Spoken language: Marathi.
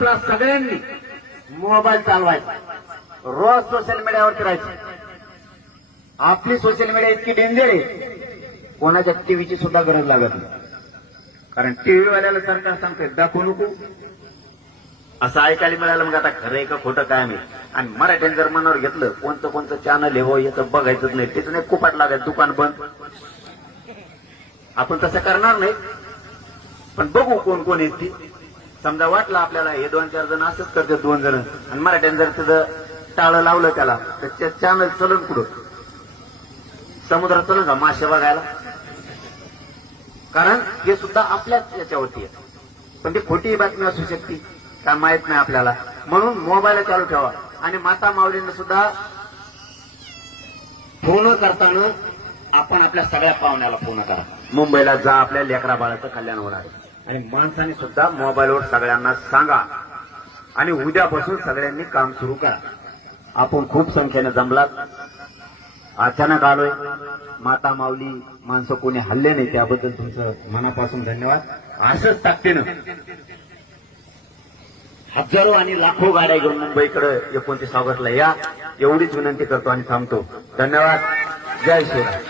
आपला सगळ्यांनी मोबाईल चालवायचा, रोज सोशल मीडियावरती राहायचं. आपली सोशल मीडिया इतकी डेंजर आहे, कोणाच्या टीव्हीची सुद्धा गरज लागत नाही. कारण टीव्ही वाल्याला सरकार सांगते दाखवू नको, असं ऐकायला मिळालं. मग आता खरं आहे का खोटं काय मी. आणि मराठ्याने जर मनावर घेतलं कोणतं कोणतं चॅनल आहे हो याचं बघायचंच नाही, तिथं नाही कुपाट लागायचं, दुकान बंद. आपण तसं करणार नाही, पण बघू कोण कोण आहेत ती. समजा वाटलं आपल्याला हे 2-4 जण असंच करतात, 2 जण, आणि मराठ्याने जर तिथं टाळं लावलं त्याला, तर चॅनल चलन कुठं, समुद्रात चलन का मासे बघायला. कारण हे सुद्धा आपल्याच याच्यावरती आहे, पण ती खोटी बातमी असू शकते, काय माहित नाही आपल्याला. म्हणून मोबाईल चालू ठेवा. आणि माता माऊलींना सुद्धा फोन करताना आपण आपल्या सगळ्या पाहुण्याला फोन करा. मुंबईला जा, आपल्या लेकरा बाळाचं कल्याण होणार आहे. आणि माणसाने सुद्धा मोबाईलवर सगळ्यांना सांगा. आणि उद्यापासून सगळ्यांनी काम सुरू करा. आपण खूप संख्येने जमलात, अचानक आलोय. माता माऊली माणसं कोणी हल्ले नाही, त्याबद्दल तुमचं मनापासून धन्यवाद. असंच ताकदीनं हजारो आणि लाखो गाड्या घेऊन मुंबईकडे 29 ऑगस्टला या, एवढीच विनंती करतो आणि थांबतो. धन्यवाद. जय शिवराय.